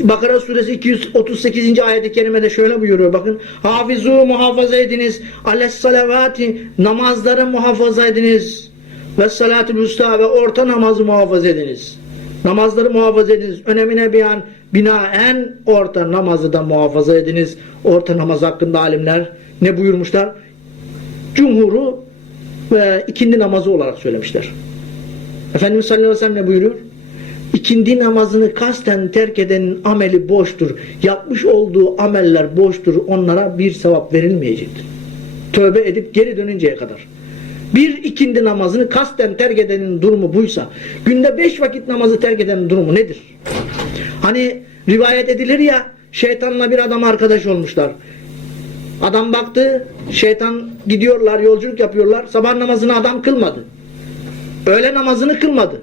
Bakara suresi 238. ayet-i kerimede şöyle buyuruyor. Bakın. Hafizu muhafaza ediniz. Ales salavati namazları muhafaza ediniz. Ve salatül usta ve orta namazı muhafaza ediniz. Namazları muhafaza ediniz. Önemine beyan binaen orta namazı da muhafaza ediniz. Orta namaz hakkında alimler ne buyurmuşlar? Cumhuru ve ikindi namazı olarak söylemişler. Efendimiz sallallahu aleyhi ve sellem ne buyuruyor? İkindi namazını kasten terk edenin ameli boştur. Yapmış olduğu ameller boştur. Onlara bir sevap verilmeyecektir. Tövbe edip geri dönünceye kadar. Bir ikindi namazını kasten terk edenin durumu buysa, günde beş vakit namazı terk edenin durumu nedir? Hani rivayet edilir ya, şeytanla bir adam arkadaş olmuşlar. Adam baktı, şeytan gidiyorlar, yolculuk yapıyorlar. Sabah namazını adam kılmadı. Öğle namazını kılmadı.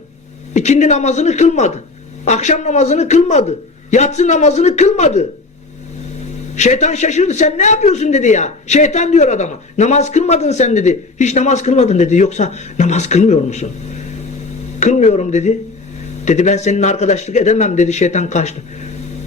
İkindi namazını kılmadı. Akşam namazını kılmadı. Yatsı namazını kılmadı. Şeytan şaşırdı. Sen ne yapıyorsun dedi ya. Şeytan diyor adama. Namaz kılmadın sen dedi. Hiç namaz kılmadın dedi. Yoksa namaz kılmıyor musun? Kılmıyorum dedi. Dedi ben senin arkadaşlık edemem dedi. Şeytan kaçtı.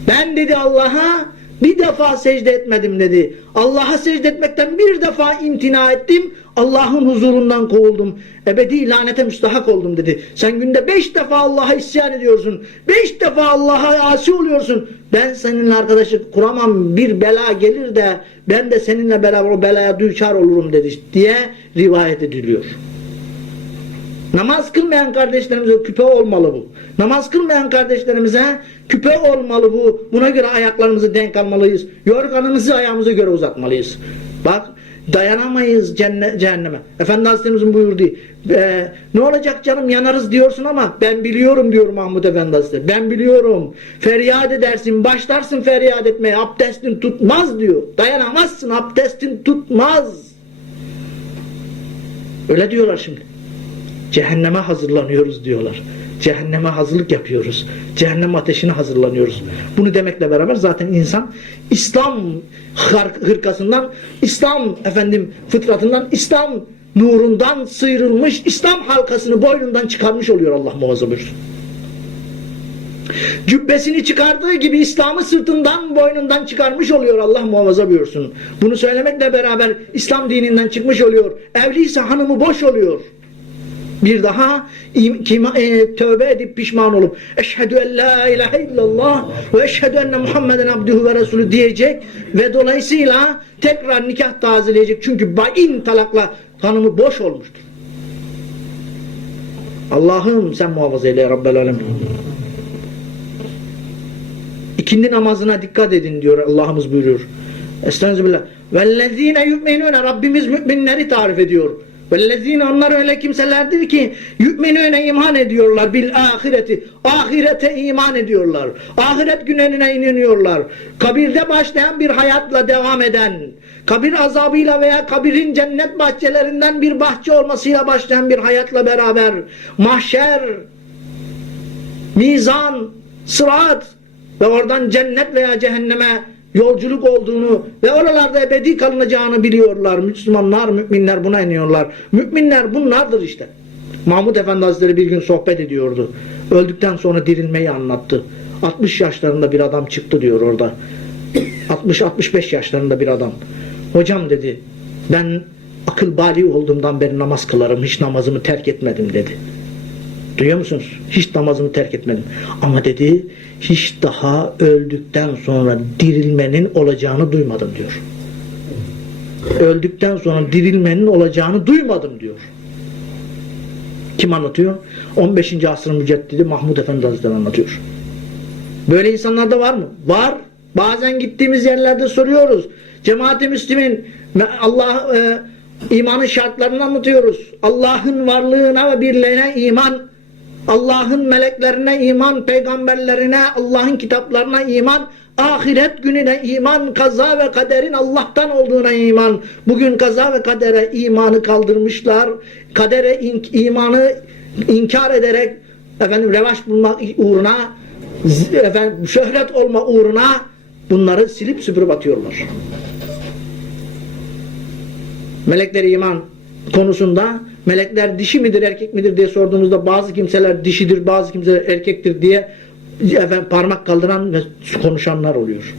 Ben dedi Allah'a bir defa secde etmedim dedi. Allah'a secde etmekten bir defa imtina ettim. Allah'ın huzurundan kovuldum. Ebedi lanete müstahak oldum dedi. Sen günde beş defa Allah'a isyan ediyorsun. Beş defa Allah'a asi oluyorsun. Ben seninle arkadaşlık kuramam. Bir bela gelir de ben de seninle beraber o belaya düçar olurum dedi diye rivayet ediliyor. Namaz kılmayan kardeşlerimize küpe olmalı bu. Namaz kılmayan kardeşlerimize küpe olmalı bu. Buna göre ayaklarımızı denk almalıyız. Yorganımızı ayağımıza göre uzatmalıyız. Bak dayanamayız cenne, cehenneme. Efendi Hazretlerimizin buyurduğu e, ne olacak canım yanarız diyorsun ama ben biliyorum diyor Mahmud Efendi Hazretleri. Ben biliyorum. Feryat edersin başlarsın feryat etmeye abdestin tutmaz diyor. Dayanamazsın abdestin tutmaz. Öyle diyorlar şimdi. Cehenneme hazırlanıyoruz diyorlar. Cehenneme hazırlık yapıyoruz. Cehennem ateşine hazırlanıyoruz. Bunu demekle beraber zaten insan İslam hır- hırkasından, İslam efendim fıtratından, İslam nurundan sıyrılmış, İslam halkasını boynundan çıkarmış oluyor Allah muhafaza buyursun. Cübbesini çıkardığı gibi İslam'ı sırtından boynundan çıkarmış oluyor Allah muhafaza buyursun. Bunu söylemekle beraber İslam dininden çıkmış oluyor. Evliyse hanımı boş oluyor. Bir daha im- kima- e, tövbe edip pişman olup eşhedü en la ilahe illallah ve eşhedü enne Muhammeden abduhu ve resulü diyecek ve dolayısıyla tekrar nikah tazeleyecek. Çünkü bain talakla hanımı boş olmuştur. Allah'ım sen muhafaza eyle Rabbel Alemin. İkindi namazına dikkat edin diyor Allah'ımız buyuruyor. Estağfirullah. Vellezine yu'minune Rabbimiz müminleri tarif ediyor. Vellezine onlar öyle kimselerdir ki yu'minune iman ediyorlar bil ahireti. Ahirete iman ediyorlar. Ahiret günlerine inanıyorlar. Kabirde başlayan bir hayatla devam eden, kabir azabıyla veya kabirin cennet bahçelerinden bir bahçe olmasıyla başlayan bir hayatla beraber mahşer, mizan, sırat ve oradan cennet veya cehenneme yolculuk olduğunu ve oralarda ebedi kalınacağını biliyorlar. Müslümanlar, müminler buna iniyorlar. Müminler bunlardır işte. Mahmud Efendi Hazretleri bir gün sohbet ediyordu. Öldükten sonra dirilmeyi anlattı. 60 yaşlarında bir adam çıktı diyor orada. 60-65 yaşlarında bir adam. Hocam dedi ben akıl bali olduğumdan beri namaz kılarım. Hiç namazımı terk etmedim dedi. Duyuyor musunuz? Hiç namazımı terk etmedim. Ama dedi hiç daha öldükten sonra dirilmenin olacağını duymadım diyor. Öldükten sonra dirilmenin olacağını duymadım diyor. Kim anlatıyor? 15. asrın müceddidi Mahmud Efendi Hazretleri anlatıyor. Böyle insanlar da var mı? Var. Bazen gittiğimiz yerlerde soruyoruz. Cemaat-i Müslümin Allah e, imanın şartlarını anlatıyoruz. Allah'ın varlığına ve birliğine iman, Allah'ın meleklerine iman, peygamberlerine, Allah'ın kitaplarına iman, ahiret gününe iman, kaza ve kaderin Allah'tan olduğuna iman. Bugün kaza ve kadere imanı kaldırmışlar. Kadere in- imanı inkar ederek efendim revaç bulmak uğruna efendim şöhret olma uğruna bunları silip süpürüp atıyorlar. Melekler iman konusunda melekler dişi midir erkek midir diye sorduğumuzda bazı kimseler dişidir bazı kimseler erkektir diye efendim, parmak kaldıran ve konuşanlar oluyor.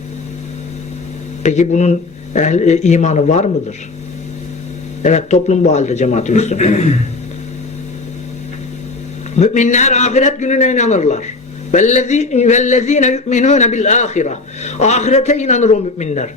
Peki bunun ehl- e, imanı var mıdır? Evet toplum bu halde cemaat-i Müslüman. Müminler ahiret gününe inanırlar. Vellezîne yu'minûne bil âhire. Ahirete inanır o müminler.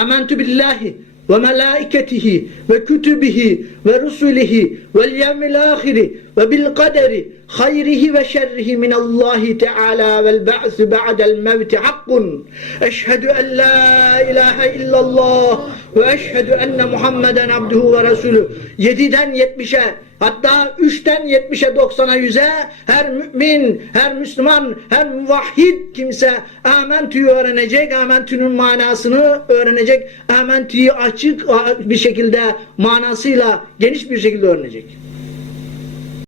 Âmentü billahi ve melâiketihi ve kütübihi ve rusulihi vel yevmil âhiri ve bil kaderi hayrihi ve şerrihi minallahi teâlâ vel ba'si ba'del mevti hakkun. Eşhedü en la ilahe illallah ve eşhedü enne Muhammeden abduhu ve resulü. 7'den 70'e hatta 3'ten 70'e 90'a 100'e her mümin, her Müslüman, her muvahhid kimse amentüyü öğrenecek, amentünün manasını öğrenecek, amentüyü açık bir şekilde manasıyla geniş bir şekilde öğrenecek.